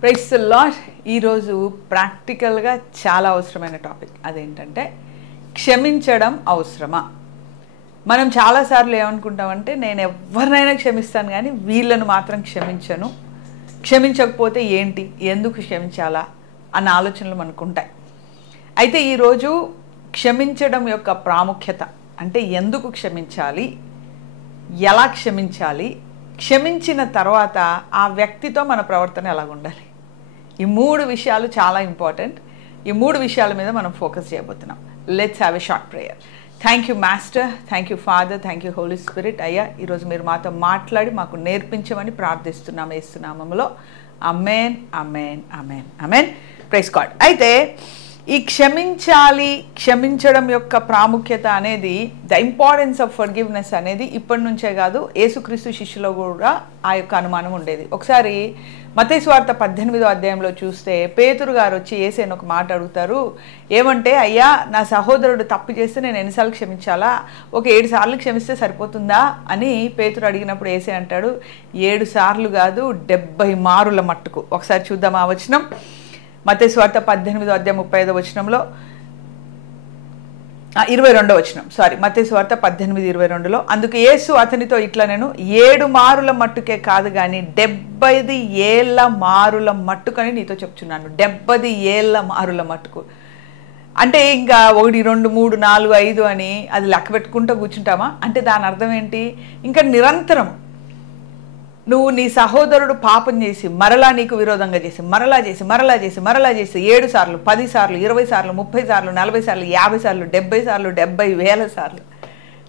Praise the lord. ఈరోజు ప్రాక్టికల్గా చాలా అవసరమైన టాపిక్. అదేంటంటే క్షమించడం అవసరమా? మనం చాలాసార్లు ఏమనుకుంటామంటే నేను ఎవరినైనా క్షమిస్తాను కానీ వీళ్ళను మాత్రం క్షమించను, క్షమించకపోతే ఏంటి, ఎందుకు క్షమించాలా అన్న ఆలోచనలు మనకు ఉంటాయి. అయితే ఈరోజు క్షమించడం యొక్క ప్రాముఖ్యత అంటే ఎందుకు క్షమించాలి, ఎలా క్షమించాలి, క్షమించిన తర్వాత ఆ వ్యక్తితో మన ప్రవర్తన ఎలా ఉండాలి, ఈ మూడు విషయాలు చాలా ఇంపార్టెంట్. ఈ మూడు విషయాల మీద మనం ఫోకస్ చేయబోతున్నాం. Let's have a short prayer. Thank you master, thank you father, thank you holy spirit. అయ్యా, ఈరోజు మీరు మాతో మాట్లాడి మాకు నేర్పించమని ప్రార్థిస్తున్నాం యేసు నామములో. ఆమేన్, ఆమేన్, ఆమేన్, ఆమేన్. Praise God. అయితే ఈ క్షమించాలి, క్షమించడం యొక్క ప్రాముఖ్యత అనేది, ద ఇంపార్టెన్స్ ఆఫ్ ఫర్గివ్నెస్ అనేది ఇప్పటి నుంచే కాదు, యేసుక్రీస్తు శిష్యులో కూడా ఆ యొక్క అనుమానం ఉండేది. ఒకసారి మత్తయి సువార్త 18వ అధ్యాయంలో చూస్తే పేతురు గారు వచ్చి యేసుని ఒక మాట అడుగుతారు. ఏమంటే, అయ్యా నా సహోదరుడు తప్పు చేస్తే నేను ఎన్నిసార్లు క్షమించాలా? ఒక 7 సార్లు క్షమిస్తే సరిపోతుందా అని పేతురు అడిగినప్పుడు యేసు అంటాడు, 7 సార్లు కాదు 70 మారుల మట్టుకు. ఒకసారి చూద్దాం ఆ వచనం. మత్తయి సువార్త 18వ అధ్యాయం 35వ వచనంలో 22వ వచనం, మత్తయి సువార్త 18:22లో, అందుకు యేసు అతనితో ఇట్లా, నేను 7 మారుల మట్టుకే కాదు కానీ 70 ఏళ్ల మారుల మట్టుకని నీతో చెప్తున్నాను. 70 ఏళ్ల మారుల మట్టుకు అంటే ఇంకా 1, 2, 3, 4, 5 అని అది లెక్క పెట్టుకుంటూ కూర్చుంటామా? అంటే దాని అర్థం ఏంటి? ఇంకా నిరంతరం నువ్వు నీ సహోదరుడు పాపం చేసి మరలా నీకు విరోధంగా చేసి మరలా 7 సార్లు, 10 సార్లు, 20 సార్లు, 30 సార్లు, 40 సార్లు, 50 సార్లు, 70 సార్లు, 70,000 సార్లు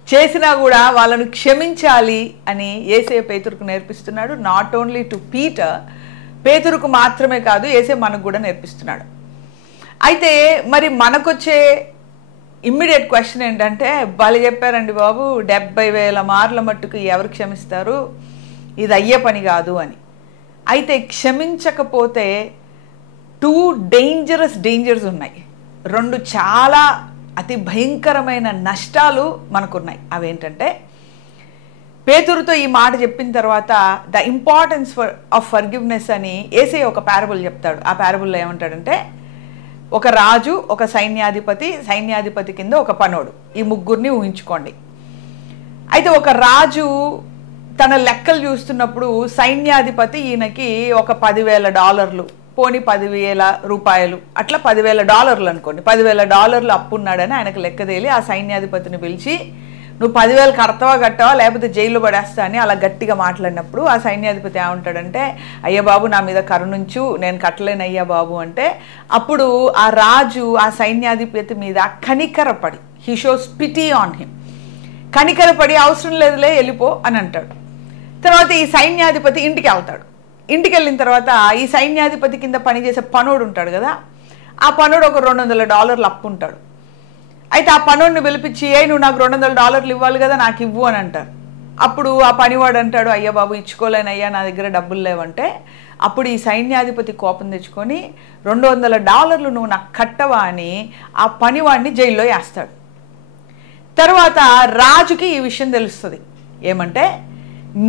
చేసినా కూడా వాళ్ళను క్షమించాలి అని యేసయ్య పేతురుకు నేర్పిస్తున్నాడు. నాట్ ఓన్లీ టు పీటర్, పేతురుకు మాత్రమే కాదు, యేసయ్య మనకు కూడా నేర్పిస్తున్నాడు. అయితే మరి మనకొచ్చే ఇమ్మీడియట్ క్వశ్చన్ ఏంటంటే, వాళ్ళు చెప్పారండి బాబు 70,000 మార్ల మట్టుకు ఎవరు క్షమిస్తారు, ఇది అయ్యే పని కాదు అని. అయితే క్షమించకపోతే 2 డేంజర్స్ ఉన్నాయి. 2 చాలా అతి భయంకరమైన నష్టాలు మనకున్నాయి. అవేంటంటే, పేతురుతో ఈ మాట చెప్పిన తర్వాత ద ఇంపార్టెన్స్ ఆఫ్ ఫర్గివ్నెస్ అని యేసయ్య ఒక పారబుల్ చెప్తాడు. ఆ పారబుల్లో ఏమంటాడంటే, ఒక రాజు, ఒక సైన్యాధిపతి కింద ఒక పనోడు, ఈ ముగ్గురిని ఊహించుకోండి. అయితే ఒక రాజు తన లెక్కలు చూస్తున్నప్పుడు సైన్యాధిపతి ఈయనకి ఒక $10,000, పోనీ 10,000 రూపాయలు, అట్లా $10,000 అనుకోండి, $10,000 అప్పున్నాడని ఆయనకు లెక్క తేలి ఆ సైన్యాధిపతిని పిలిచి, నువ్వు 10,000 కడతావా లేకపోతే జైల్లో పడేస్తా అని అలా గట్టిగా మాట్లాడినప్పుడు ఆ సైన్యాధిపతి ఏమంటాడంటే, అయ్యా బాబు నా మీద కరుణించు, నేను కట్టలేనయ్యా బాబు అంటే, అప్పుడు ఆ రాజు ఆ సైన్యాధిపతి మీద కనికరపడి, he shows pity on him, కనికరపడి అవసరం లేదులే వెళ్ళిపో అని అంటాడు. తర్వాత ఈ సైన్యాధిపతి ఇంటికి వెళ్తాడు. ఇంటికి వెళ్ళిన తర్వాత ఈ సైన్యాధిపతి కింద పనిచేసే పనోడు ఉంటాడు కదా, ఆ పనోడు ఒక $200 అప్పు ఉంటాడు. అయితే ఆ పనోడిని పిలిపించి, నువ్వు నాకు $200 ఇవ్వాలి కదా, నాకు ఇవ్వు అని అంటారు. అప్పుడు ఆ పనివాడు అంటాడు, అయ్యా బాబు ఇచ్చుకోలేనయ్యా, నా దగ్గర డబ్బులు లేవంటే, అప్పుడు ఈ సైన్యాధిపతి కోపం తెచ్చుకొని $200 నువ్వు నాకు కట్టవా అని ఆ పనివాడిని జైల్లో వేస్తాడు. తర్వాత రాజుకి ఈ విషయం తెలుస్తుంది. ఏమంటే,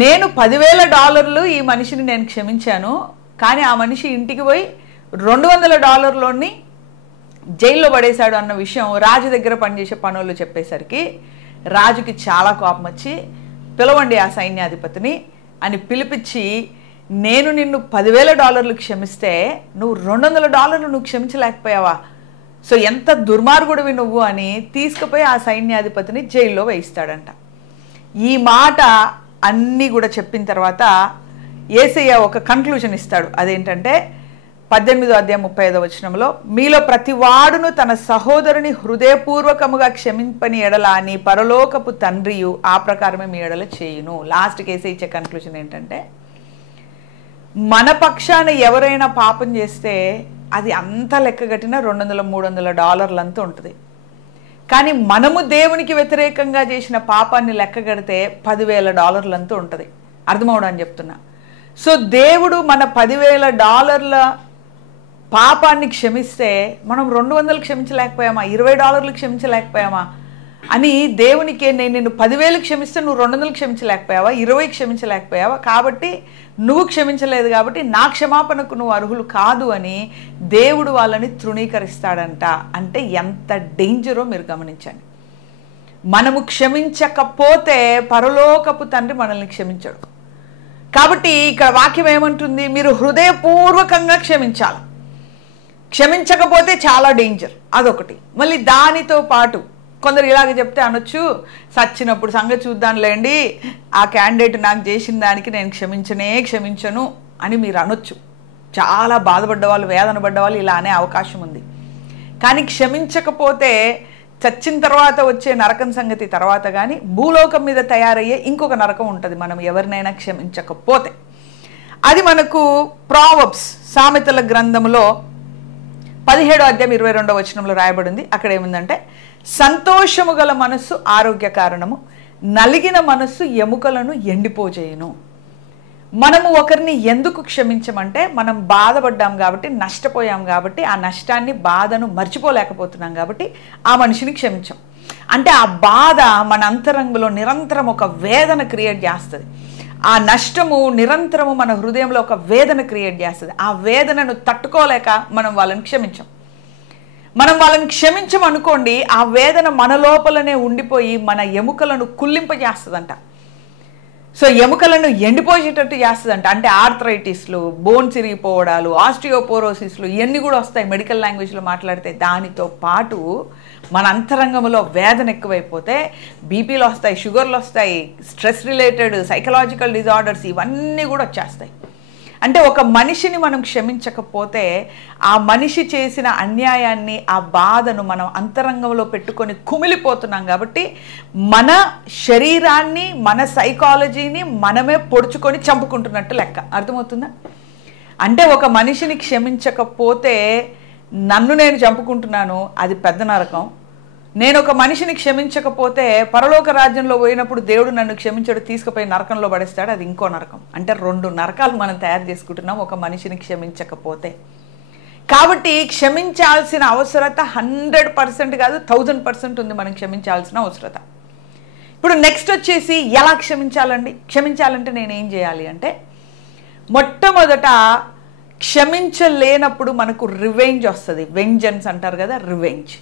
నేను $10,000 ఈ మనిషిని నేను క్షమించాను, కానీ ఆ మనిషి ఇంటికి పోయి $200 జైల్లో పడేశాడు అన్న విషయం రాజు దగ్గర పనిచేసే పనులు చెప్పేసరికి రాజుకి చాలా కోపం వచ్చి, పిలవండి ఆ సైన్యాధిపతిని అని పిలిపించి, నేను నిన్ను $10,000 క్షమిస్తే నువ్వు $200 నువ్వు క్షమించలేకపోయావా, సో ఎంత దుర్మార్గుడివి నువ్వు అని తీసుకుపోయి ఆ సైన్యాధిపతిని జైల్లో వేయిస్తాడంట. ఈ మాట అన్నీ కూడా చెప్పిన తర్వాత యేసయ్య ఒక కంక్లూజన్ ఇస్తాడు. అదేంటంటే 18వ అధ్యాయం 35వ వచనంలో, మీలో ప్రతి వాడును తన సహోదరుని హృదయపూర్వకముగా క్షమింపని ఎడల నీ పరలోకపు తండ్రియు ఆ ప్రకారమే మీ ఎడల చేయును. లాస్ట్కి యేసయ్య ఇచ్చే కంక్లూజన్ ఏంటంటే, మన పక్షాన ఎవరైనా పాపం చేస్తే అది అంత లెక్కగట్టిన $200-300 అంతా ఉంటుంది. కానీ మనము దేవునికి వ్యతిరేకంగా చేసిన పాపాన్ని లెక్క కడితే $10,000 అంతా ఉంటుంది. అర్థమవడానికి చెప్తున్నా. సో దేవుడు మన $10,000 పాపాన్ని క్షమిస్తే మనం 200 క్షమించలేకపోయామా, $20 క్షమించలేకపోయామా? అని దేవునికి నేను నిన్ను 10,000 క్షమిస్తే నువ్వు 200 క్షమించలేకపోయావా, 20 క్షమించలేకపోయావా, కాబట్టి నువ్వు క్షమించలేదు కాబట్టి నా క్షమాపణకు నువ్వు అర్హులు కాదు అని దేవుడు వాళ్ళని తృణీకరిస్తాడంట. అంటే ఎంత డేంజరో మీరు గమనించండి. మనము క్షమించకపోతే పరలోకపు తండ్రి మనల్ని క్షమించడు. కాబట్టి ఇక్కడ వాక్యం ఏమంటుంది, మీరు హృదయపూర్వకంగా క్షమించాలి. క్షమించకపోతే చాలా డేంజర్, అదొకటి. మళ్ళీ దానితో పాటు కొందరు ఇలాగ చెప్తే అనొచ్చు, సచ్చినప్పుడు సంగతి చూద్దాంలేండి, ఆ క్యాండిడేట్ నాకు చేసిన దానికి నేను క్షమించను అని మీరు అనొచ్చు. చాలా బాధపడ్డ వాళ్ళు, వేదన పడ్డ వాళ్ళు ఇలా అనే అవకాశం ఉంది. కానీ క్షమించకపోతే చచ్చిన తర్వాత వచ్చే నరకం సంగతి తర్వాత, కానీ భూలోకం మీద తయారయ్యే ఇంకొక నరకం ఉంటుంది మనం ఎవరినైనా క్షమించకపోతే. అది మనకు ప్రావర్బ్స్ సామెతల గ్రంథంలో 17వ అధ్యాయం 22వ వచనంలో రాయబడింది. అక్కడ ఏముందంటే, సంతోషము గల మనస్సు ఆరోగ్య కారణము, నలిగిన మనస్సు ఎముకలను ఎండిపోజేయును. మనము ఒకరిని ఎందుకు క్షమించమంటే, మనం బాధపడ్డాం కాబట్టి, నష్టపోయాం కాబట్టి, ఆ నష్టాన్ని బాధను మర్చిపోలేకపోతున్నాం కాబట్టి ఆ మనిషిని క్షమించాం. అంటే ఆ బాధ మన అంతరంగంలో నిరంతరం ఒక వేదన క్రియేట్ చేస్తుంది. ఆ నష్టము నిరంతరము మన హృదయంలో ఒక వేదన క్రియేట్ చేస్తుంది. ఆ వేదనను తట్టుకోలేక మనం వాళ్ళని క్షమించాం. మనం వాళ్ళని క్షమించమనుకోండి, ఆ వేదన మన లోపలనే ఉండిపోయి మన ఎముకలను కుళ్ళింపజేస్తుందంట. సో ఎముకలను ఎండిపోయేటట్టు చేస్తుందంట. అంటే ఆర్థరైటిస్లు, బోన్స్ ఇరిగిపోవడాలు, ఆస్టియోపోరోసిస్లు ఇవన్నీ కూడా వస్తాయి మెడికల్ లాంగ్వేజ్లో మాట్లాడితే. దానితో పాటు మన అంతరంగంలో వేదన ఎక్కువైపోతే బీపీలు వస్తాయి, షుగర్లు వస్తాయి, స్ట్రెస్ రిలేటెడ్ సైకలాజికల్ డిజార్డర్స్ ఇవన్నీ కూడా వచ్చేస్తాయి. అంటే ఒక మనిషిని మనం క్షమించకపోతే ఆ మనిషి చేసిన అన్యాయాన్ని, ఆ బాధను మనం అంతరంగంలో పెట్టుకొని కుమిలిపోతున్నాం. కాబట్టి మన శరీరాన్ని, మన సైకాలజీని మనమే పొడుచుకొని చంపుకుంటున్నట్టు లెక్క. అర్థమవుతుందా? అంటే ఒక మనిషిని క్షమించకపోతే నన్ను నేను చంపుకుంటున్నాను, అది పెద్ద నరకం. నేను ఒక మనిషిని క్షమించకపోతే పరలోక రాజ్యంలో పోయినప్పుడు దేవుడు నన్ను క్షమించడు, తీసుకుపోయి నరకంలో పడేస్తాడు, అది ఇంకో నరకం. అంటే 2 నరకాలు మనం తయారు చేసుకుంటున్నాం ఒక మనిషిని క్షమించకపోతే. కాబట్టి క్షమించాల్సిన అవసరత 100% కాదు, 1000% ఉంది మనం క్షమించాల్సిన అవసరత. ఇప్పుడు నెక్స్ట్ వచ్చేసి ఎలా క్షమించాలండి? క్షమించాలంటే నేనేం చేయాలి అంటే, మొట్టమొదట క్షమించలేనప్పుడు మనకు రివెంజ్ వస్తుంది. వెంజన్స్ అంటారు కదా, రివెంజ్.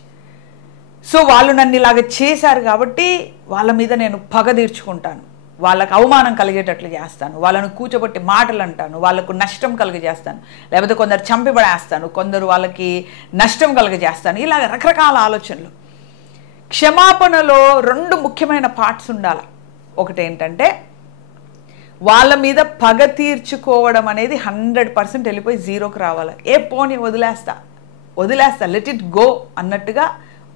సో వాళ్ళు నన్ను ఇలాగ చేశారు కాబట్టి వాళ్ళ మీద నేను పగ తీర్చుకుంటాను, వాళ్ళకు అవమానం కలిగేటట్లు చేస్తాను, వాళ్ళను కూర్చోబెట్టి మాటలు అంటాను, వాళ్ళకు నష్టం కలిగజేస్తాను, లేకపోతే కొందరు చంపిబడేస్తాను, కొందరు వాళ్ళకి నష్టం కలిగజేస్తాను, ఇలాగ రకరకాల ఆలోచనలు. క్షమాపణలో 2 ముఖ్యమైన పార్ట్స్ ఉండాలి. ఒకటి ఏంటంటే, వాళ్ళ మీద పగ తీర్చుకోవడం అనేది 100% వెళ్ళిపోయి 0కి రావాలి. పోనీ వదిలేస్తా లెట్ ఇట్ గో అన్నట్టుగా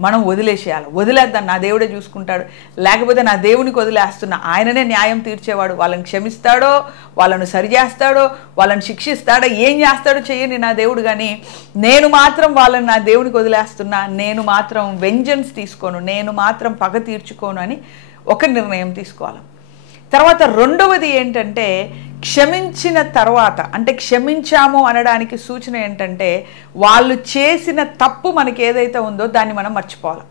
మనం వదిలేసేయాలి. వదిలేద్దాం, నా దేవుడే చూసుకుంటాడు, లేకపోతే నా దేవునికి వదిలేస్తున్నా, ఆయననే న్యాయం తీర్చేవాడు, వాళ్ళని క్షమిస్తాడో, వాళ్ళను సరిచేస్తాడో, వాళ్ళని శిక్షిస్తాడో, ఏం చేస్తాడో చేయని నా దేవుడు. కానీ నేను మాత్రం వాళ్ళని నా దేవునికి వదిలేస్తున్నా, నేను మాత్రం వెంజన్స్ తీసుకోను, నేను మాత్రం పగ తీర్చుకోను అని ఒక నిర్ణయం తీసుకోవాలి. తర్వాత రెండవది ఏంటంటే, క్షమించిన తర్వాత, అంటే క్షమించాము అనడానికి సూచన ఏంటంటే, వాళ్ళు చేసిన తప్పు మనకి ఏదైతే ఉందో దాన్ని మనం మర్చిపోవాలి.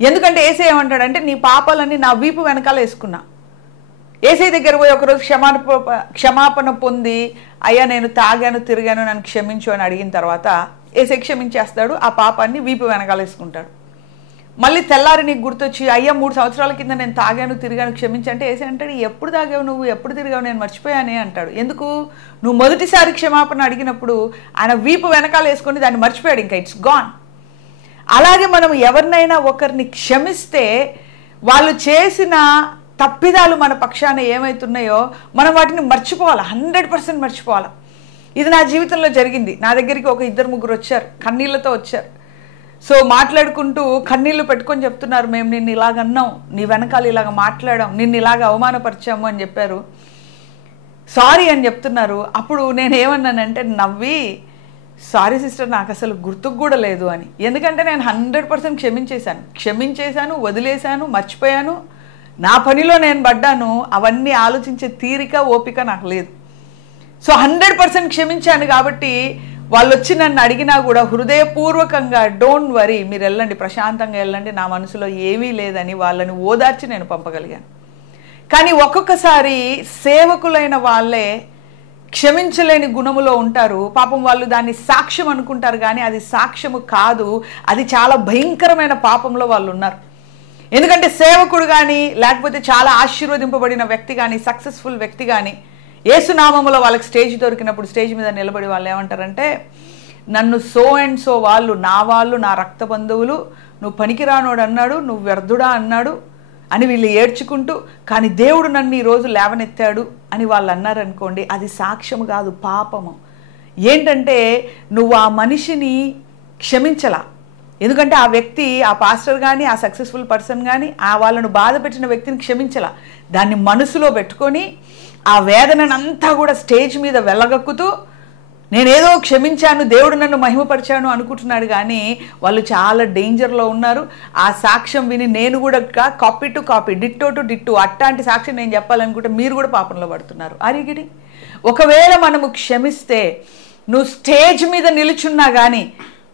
ఎందుకంటే యేసయ్య ఏమంటాడంటే, నీ పాపాలన్నీ నా వీపు వెనకాల వేసుకున్నా. యేసయ్య దగ్గర పోయి ఒకరోజు క్షమాపణ పొంది, అయ్యా నేను తాగాను తిరిగాను నన్ను క్షమించు అని అడిగిన తర్వాత యేసయ్య క్షమించేస్తాడు, ఆ పాపాన్ని వీపు వెనకాల వేసుకుంటాడు. మళ్ళీ తెల్లారి నీకు గుర్తొచ్చి, అయ్యా 3 సంవత్సరాల కింద నేను తాగాను తిరిగాను క్షమించంటే యేసయ్య అంటాడు, ఎప్పుడు తాగావు నువ్వు, ఎప్పుడు తిరిగావు, నేను మర్చిపోయానే అంటాడు. ఎందుకు? నువ్వు మొదటిసారి క్షమాపణ అడిగినప్పుడు ఆయన వీపు వెనకాల వేసుకొని దాన్ని మర్చిపోయాడు, ఇంకా ఇట్స్ గాన్. అలాగే మనం ఎవరినైనా ఒకరిని క్షమిస్తే వాళ్ళు చేసిన తప్పిదాలు మన పక్షాన ఏమవుతున్నాయో మనం వాటిని మర్చిపోవాలి, 100% మర్చిపోవాలి. ఇది నా జీవితంలో జరిగింది. నా దగ్గరికి ఒక 2-3 వచ్చారు, కన్నీళ్ళతో వచ్చారు. సో మాట్లాడుకుంటూ కన్నీళ్ళు పెట్టుకొని చెప్తున్నారు, మేము నిన్ను ఇలాగన్నాం, నీ వెనకాల ఇలాగ మాట్లాడాం, నిన్ను ఇలాగ అవమానపరిచాము అని చెప్పారు, సారీ అని చెప్తున్నారు. అప్పుడు నేను ఏమన్నానంటే నవ్వి, సారీ సిస్టర్, నాకు అసలు గుర్తుకు కూడా లేదు అని. ఎందుకంటే నేను 100% క్షమించేశాను, వదిలేశాను, మర్చిపోయాను, నా పనిలో నేను పడ్డాను. అవన్నీ ఆలోచించే తీరిక, ఓపిక నాకు లేదు. సో 100% క్షమించాను కాబట్టి వాళ్ళు వచ్చి నన్ను అడిగినా కూడా హృదయపూర్వకంగా డోంట్ వరీ, మీరు వెళ్ళండి, ప్రశాంతంగా వెళ్ళండి, నా మనసులో ఏమీ లేదని వాళ్ళని ఓదార్చి నేను పంపగలిగాను. కానీ ఒక్కొక్కసారి సేవకులైన వాళ్ళే క్షమించలేని గుణములో ఉంటారు. పాపం వాళ్ళు దాన్ని సాక్ష్యం అనుకుంటారు, కానీ అది సాక్ష్యము కాదు, అది చాలా భయంకరమైన పాపంలో వాళ్ళు ఉన్నారు. ఎందుకంటే సేవకుడు కానీ, లేకపోతే చాలా ఆశీర్వదింపబడిన వ్యక్తి కానీ, సక్సెస్ఫుల్ వ్యక్తి కానీ, యేసునామములో వాళ్ళకి స్టేజ్ దొరికినప్పుడు స్టేజ్ మీద నిలబడి వాళ్ళు ఏమంటారంటే, నన్ను సో అండ్ సో వాళ్ళు, నా రక్త బంధువులు, నువ్వు పనికిరానోడు అన్నాడు, నువ్వు వ్యర్థుడా అన్నాడు అని వీళ్ళు ఏడ్చుకుంటూ, కానీ దేవుడు నన్ను ఈరోజు లేవనెత్తాడు అని వాళ్ళు అన్నారనుకోండి, అది సాక్ష్యము కాదు, పాపము. ఏంటంటే నువ్వు ఆ మనిషిని క్షమించలా. ఎందుకంటే ఆ వ్యక్తి, ఆ పాస్టర్ కానీ, ఆ సక్సెస్ఫుల్ పర్సన్ కానీ ఆ వాళ్ళను బాధ పెట్టిన వ్యక్తిని క్షమించలా. దాన్ని మనసులో పెట్టుకొని ఆ వేదనంతా కూడా స్టేజ్ మీద వెళ్ళగక్కుతూ నేనేదో క్షమించాను, దేవుడు నన్ను మహిమపరిచాను అనుకుంటున్నాడు, కానీ వాళ్ళు చాలా డేంజర్లో ఉన్నారు. ఆ సాక్ష్యం విని నేను కూడా copy to copy, ditto to ditto అట్లాంటి సాక్ష్యం నేను చెప్పాలనుకుంటే మీరు కూడా పాపంలో పడుతున్నారు. అరిగిడి ఒకవేళ మనము క్షమిస్తే నువ్వు స్టేజ్ మీద నిలుచున్నా కానీ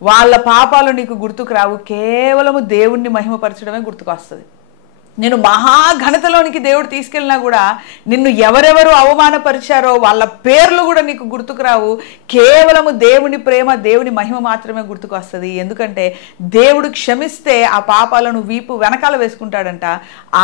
వాళ్ళ పాపాలు నీకు గుర్తుకు రావు, కేవలము దేవుణ్ణి మహిమపరచడమే గుర్తుకు వస్తుంది. నేను మహాఘనతలోనికి దేవుడు తీసుకెళ్ళినా కూడా నిన్ను ఎవరెవరు అవమానపరిచారో వాళ్ళ పేర్లు కూడా నీకు గుర్తుకు రావు, కేవలము దేవుని ప్రేమ, దేవుని మహిమ మాత్రమే గుర్తుకు వస్తుంది. ఎందుకంటే దేవుడు క్షమిస్తే ఆ పాపాలను వీపు వెనకాల వేసుకుంటాడంట.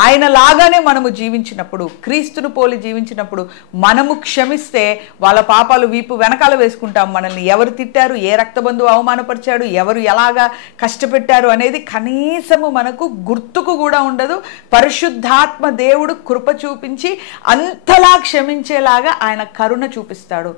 ఆయన లాగానే మనము జీవించినప్పుడు, క్రీస్తును పోలి జీవించినప్పుడు మనము క్షమిస్తే వాళ్ళ పాపాలు వీపు వెనకాల వేసుకుంటాం. మనల్ని ఎవరు తిట్టారు, ఏ రక్తబంధువు అవమానపరిచాడు, ఎవరు ఎలాగా కష్టపెట్టారు అనేది కనీసము మనకు గుర్తుకు కూడా ఉండదు. పరిశుద్ధాత్మ దేవుడు కృప చూపించి అంతలా క్షమించేలాగా ఆయన కరుణ చూపిస్తాడు.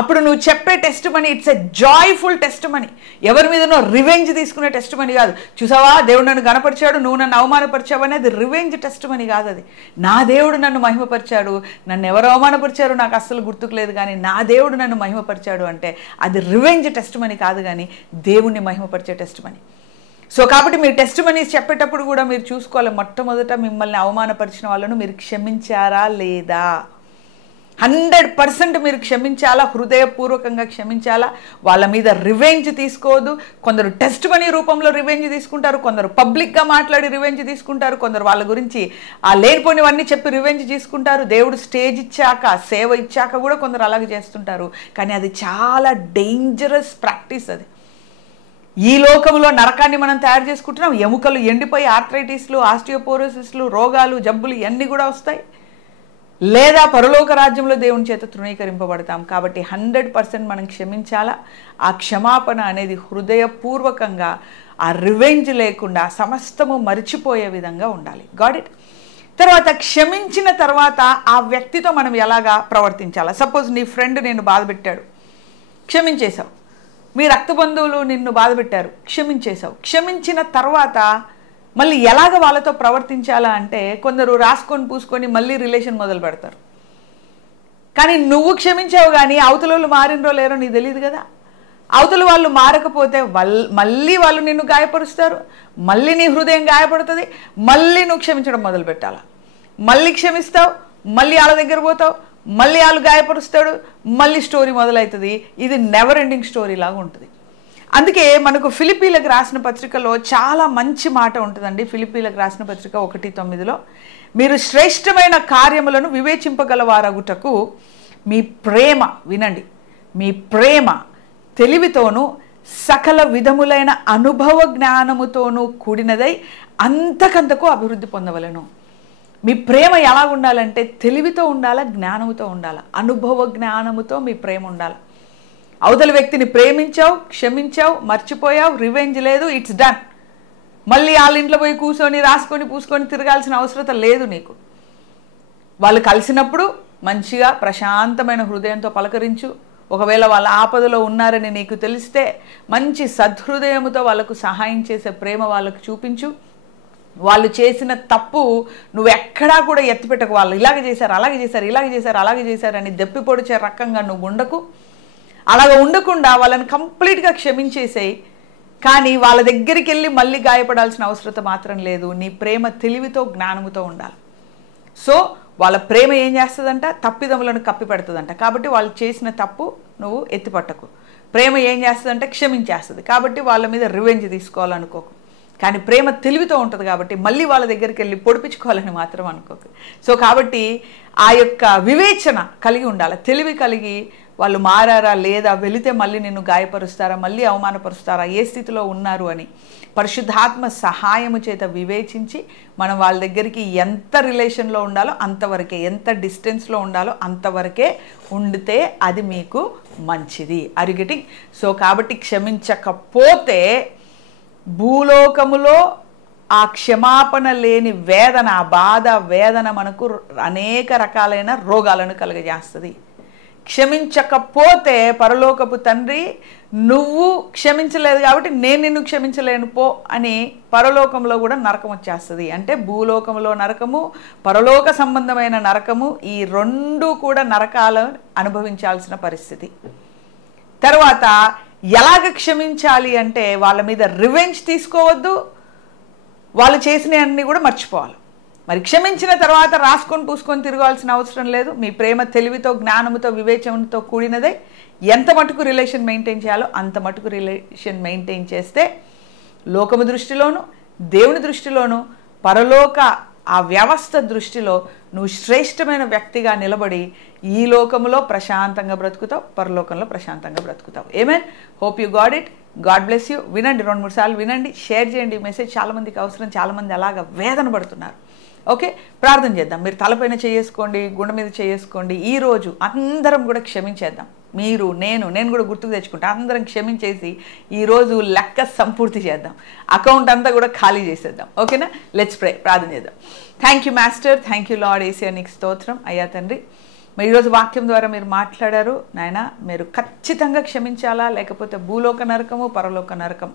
అప్పుడు నువ్వు చెప్పే test money it's a joyful test money. ఎవరి మీదనో రివెంజ్ తీసుకునే టెస్ట్ మనీ కాదు. చూసావా, దేవుడు నన్ను గణపరిచాడు, నువ్వు నన్ను అవమానపరిచావు అనేది రివెంజ్ టెస్ట్ మనీ కాదు. అది నా దేవుడు నన్ను మహిమపరిచాడు, నన్ను ఎవరు అవమానపరిచారు నాకు అస్సలు గుర్తుకు లేదు, కానీ నా దేవుడు నన్ను మహిమపరిచాడు అంటే అది రివెంజ్ టెస్ట్ మనీ కాదు, కానీ దేవుణ్ణి మహిమపరిచే టెస్ట్ మనీ. సో కాబట్టి మీరు టెస్ట్ మనీస్ చెప్పేటప్పుడు కూడా మీరు చూసుకోవాలి, మొట్టమొదట మిమ్మల్ని అవమానపరిచిన వాళ్ళను మీరు క్షమించారా లేదా. 100% మీరు క్షమించాలా, హృదయపూర్వకంగా క్షమించాలా. వాళ్ళ మీద రివెంజ్ తీసుకోవద్దు. కొందరు టెస్ట్ మనీ రూపంలో రివెంజ్ తీసుకుంటారు, కొందరు పబ్లిక్గా మాట్లాడి రివెంజ్ తీసుకుంటారు, కొందరు వాళ్ళ గురించి ఆ లేనిపోనివన్నీ చెప్పి రివెంజ్ తీసుకుంటారు. దేవుడు స్టేజ్ ఇచ్చాక, సేవ ఇచ్చాక కూడా కొందరు అలాగే చేస్తుంటారు. కానీ అది చాలా డేంజరస్ ప్రాక్టీస్. అది ఈ లోకంలో నరకాన్ని మనం తయారు చేసుకుంటున్నాం. ఎముకలు ఎండిపోయి ఆర్థరైటిస్లు, ఆస్టియోపోరోసిస్లు, రోగాలు, జబ్బులు ఇవన్నీ కూడా వస్తాయి. లేదా పరలోక రాజ్యంలో దేవుని చేత తృణీకరింపబడతాం. కాబట్టి 100% మనం క్షమించాలా. ఆ క్షమాపణ అనేది హృదయపూర్వకంగా, ఆ రివెంజ్ లేకుండా సమస్తము మరిచిపోయే విధంగా ఉండాలి. Got it. తర్వాత క్షమించిన తర్వాత ఆ వ్యక్తితో మనం ఎలాగా ప్రవర్తించాలా. సపోజ్ నీ ఫ్రెండ్ నిన్ను బాధ పెట్టాడు, క్షమించేశావు. మీ రక్తబంధువులు నిన్ను బాధపెట్టారు, క్షమించేశావు. క్షమించిన తర్వాత మళ్ళీ ఎలాగ వాళ్ళతో ప్రవర్తించాలా అంటే, కొందరు రాసుకొని పూసుకొని మళ్ళీ రిలేషన్ మొదలు పెడతారు. కానీ నువ్వు క్షమించావు, కానీ అవతల వాళ్ళు మారినరో లేరో నీకు తెలియదు కదా. అవతల వాళ్ళు మారకపోతే మళ్ళీ వాళ్ళు నిన్ను గాయపరుస్తారు, మళ్ళీ నీ హృదయం గాయపడుతుంది, మళ్ళీ నువ్వు క్షమించడం మొదలు పెట్టాలా. మళ్ళీ క్షమిస్తావు, మళ్ళీ వాళ్ళ దగ్గర పోతావు, మళ్ళీ వాళ్ళు గాయపరుస్తాడు, మళ్ళీ స్టోరీ మొదలవుతుంది. ఇది నెవర్ ఎండింగ్ స్టోరీ లాగా ఉంటుంది. అందుకే మనకు ఫిలిప్పీలకు రాసిన పత్రికలో చాలా మంచి మాట ఉంటుందండి. ఫిలిప్పీలకు రాసిన పత్రిక 1:9 మీరు శ్రేష్టమైన కార్యములను వివేచింపగలవారగుటకు మీ ప్రేమ, వినండి, మీ ప్రేమ తెలివితోనూ సకల విధములైన అనుభవ జ్ఞానముతోనూ కూడినదై అంతకంతకు అభివృద్ధి పొందవలను. మీ ప్రేమ ఎలా ఉండాలంటే తెలివితో ఉండాలా, జ్ఞానముతో ఉండాలా, అనుభవ జ్ఞానముతో మీ ప్రేమ ఉండాలి. అవతల వ్యక్తిని ప్రేమించావు, క్షమించావు, మర్చిపోయావు, రివెంజ్ లేదు, ఇట్స్ డన్. మళ్ళీ వాళ్ళ ఇంట్లో పోయి కూర్చొని రాసుకొని పూసుకొని తిరగాల్సిన అవసరం లేదు నీకు. వాళ్ళు కలిసినప్పుడు మంచిగా ప్రశాంతమైన హృదయంతో పలకరించు. ఒకవేళ వాళ్ళ ఆపదలో ఉన్నారని నీకు తెలిస్తే మంచి సద్హృదయముతో వాళ్ళకు సహాయం చేసే ప్రేమ వాళ్ళకు చూపించు. వాళ్ళు చేసిన తప్పు నువ్వు ఎక్కడా కూడా ఎత్తిపెట్టకు. వాళ్ళు ఇలాగ చేశారు, అలాగే చేశారు, ఇలాగ చేశారు, అలాగే చేశారు అని దెప్పి పొడిచే రకంగా నువ్వు ఉండకు. అలాగ ఉండకుండా వాళ్ళని కంప్లీట్గా క్షమించేసేయి. కానీ వాళ్ళ దగ్గరికి వెళ్ళి మళ్ళీ గాయపడాల్సిన అవసరం మాత్రం లేదు. నీ ప్రేమ తెలివితో, జ్ఞానముతో ఉండాలి. సో వాళ్ళ ప్రేమ ఏం చేస్తుందంట, తప్పిదములను కప్పి పెడుతుందంట. కాబట్టి వాళ్ళు చేసిన తప్పు నువ్వు ఎత్తిపట్టకు. ప్రేమ ఏం చేస్తుందంటే క్షమించేస్తుంది. కాబట్టి వాళ్ళ మీద రివెంజ్ తీసుకోవాలనుకోకు. కానీ ప్రేమ తెలివితో ఉంటుంది కాబట్టి మళ్ళీ వాళ్ళ దగ్గరికి వెళ్ళి పొడిపించుకోవాలని మాత్రం అనుకోకు. సో కాబట్టి ఆ యొక్క వివేచన కలిగి ఉండాలి, తెలివి కలిగి వాళ్ళు మారారా లేదా, వెళితే మళ్ళీ నిన్ను గాయపరుస్తారా, మళ్ళీ అవమానపరుస్తారా, ఏ స్థితిలో ఉన్నారు అని పరిశుద్ధాత్మ సహాయము చేత వివేచించి మనం వాళ్ళ దగ్గరికి ఎంత రిలేషన్లో ఉండాలో అంతవరకే, ఎంత డిస్టెన్స్లో ఉండాలో అంతవరకే ఉండితే అది మీకు మంచిది. అరిగటి. సో కాబట్టి క్షమించకపోతే భూలోకములో ఆ క్షమాపణ లేని వేదన, బాధ, వేదన మనకు అనేక రకాలైన రోగాలను కలుగజేస్తుంది. క్షమించకపోతే పరలోకపు తండ్రి నువ్వు క్షమించలేదు కాబట్టి నేను నిన్ను క్షమించలేను పో అని పరలోకంలో కూడా నరకం వచ్చేస్తుంది. అంటే భూలోకంలో నరకము, పరలోక సంబంధమైన నరకము, ఈ రెండు కూడా నరకాలను అనుభవించాల్సిన పరిస్థితి. తర్వాత ఎలాగ క్షమించాలి అంటే వాళ్ళ మీద రివెంజ్ తీసుకోవద్దు, వాళ్ళు చేసినవన్నీ కూడా మర్చిపోవాలి. మరి క్షమించిన తర్వాత రాసుకొని పూసుకొని తిరగాల్సిన అవసరం లేదు. మీ ప్రేమ తెలివితో, జ్ఞానముతో, వివేచనతో కూడినదే. ఎంత మటుకు రిలేషన్ మెయింటైన్ చేయాలో అంత మటుకు రిలేషన్ మెయింటైన్ చేస్తే లోకము దృష్టిలోను, దేవుని దృష్టిలోను, పరలోక ఆ వ్యవస్థ దృష్టిలో నువ్వు శ్రేష్టమైన వ్యక్తిగా నిలబడి ఈ లోకంలో ప్రశాంతంగా బ్రతుకుతావు, పరలోకంలో ప్రశాంతంగా బ్రతుకుతావు. ఆమేన్. Hope you got it. God bless you. వినండి, 2-3 సార్లు వినండి, షేర్ చేయండి. ఈ మెసేజ్ చాలామందికి అవసరం. చాలామంది అలాగ వేదన పడుతున్నారు. ఓకే, ప్రార్థన చేద్దాం. మీరు తలపైన చేసుకోండి, గుండె మీద చేసుకోండి. ఈరోజు అందరం కూడా క్షమించేద్దాం. మీరు, నేను కూడా గుర్తుకు తెచ్చుకుంటా. అందరం క్షమించేసి ఈరోజు లెక్క సంపూర్తి చేద్దాం. అకౌంట్ అంతా కూడా ఖాళీ చేసేద్దాం. ఓకేనా? Let's pray. ప్రార్థన చేద్దాం. Thank you master, thank you lord. యేసయ్యా నీకు స్తోత్రం. అయ్యా తండ్రి, మరి ఈరోజు వాక్యం ద్వారా మీరు మాట్లాడారు నాయన. మీరు ఖచ్చితంగా క్షమించాలా, లేకపోతే భూలోక నరకము, పరలోక నరకం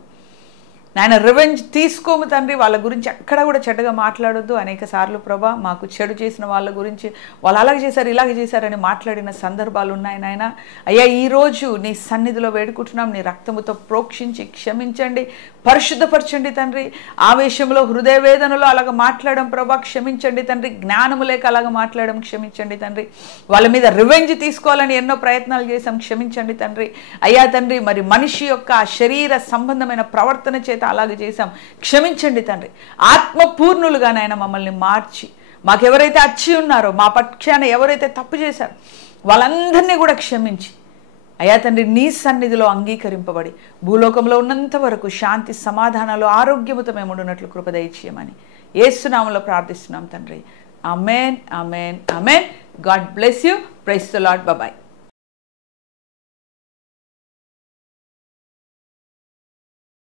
నాయన రివెంజ్ తీసుకోము తండ్రి. వాళ్ళ గురించి ఎక్కడ కూడా చెడ్డగా మాట్లాడొద్దు. అనేక సార్లు ప్రభా మాకు చెడు చేసిన వాళ్ళ గురించి వాళ్ళు అలాగే చేశారు, ఇలాగే చేశారని మాట్లాడిన సందర్భాలు ఉన్నాయి నాయన. అయ్యా ఈరోజు నీ సన్నిధిలో వేడుకుంటున్నాం, నీ రక్తముతో ప్రోక్షించి క్షమించండి, పరిశుద్ధపరచండి తండ్రి. ఆవేశంలో, హృదయ వేదనలో అలాగ మాట్లాడడం ప్రభా క్షమించండి తండ్రి. జ్ఞానము లేక అలాగ మాట్లాడడం క్షమించండి తండ్రి. వాళ్ళ మీద రివెంజ్ తీసుకోవాలని ఎన్నో ప్రయత్నాలు చేశాం, క్షమించండి తండ్రి. అయ్యా తండ్రి, మరి మనిషి యొక్క శరీర సంబంధమైన ప్రవర్తన చేత అలాగే చేశాం, క్షమించండి తండ్రి. ఆత్మపూర్ణులుగా నాయన మమ్మల్ని మార్చి, మాకెవరైతే అచ్చి ఉన్నారో, మా పక్షాన ఎవరైతే తప్పు చేశారో వాళ్ళందరినీ కూడా క్షమించి అయ్యా తండ్రి నీ సన్నిధిలో అంగీకరింపబడి భూలోకంలో ఉన్నంత వరకు శాంతి, సమాధానాలు, ఆరోగ్యముతో మేము ఉండునట్లు కృప దయచేయమని యేసు నామములో ప్రార్థిస్తున్నాం తండ్రి. ఆమేన్, ఆమేన్, ఆమేన్. God bless you. Praise the lord. Bye.